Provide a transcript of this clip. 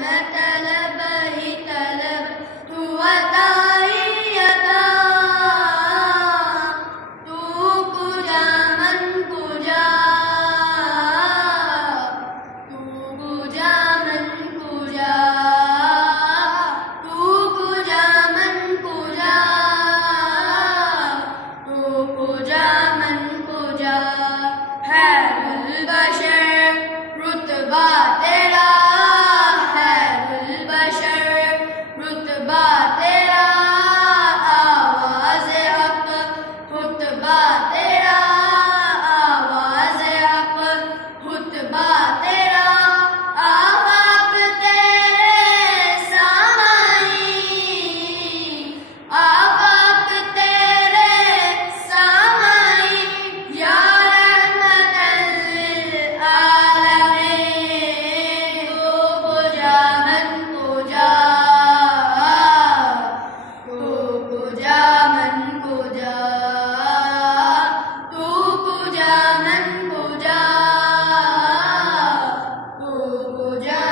मैं तलब ही तलब, तू अता ही अता। तू कुजा मन कुजा, तू कुजा मन कुजा, तू कुजा मन कुजा, तू कुजा मन कुजा। है गुलबशर रुतबा तेरा, है गुलबशर रुतबा तेरा। आवाज़े हक खुतबा तेरा, आवाज़े हक खुतबा तेरा। आवाज़ तेरे सामाई, आवाज़ तेरे सामाई। या रहमतल लिल आलमीन, तू कुजा मन कुजा, तू कुजा मन कुजा, तू कुजा मन कुजा, तू कुजा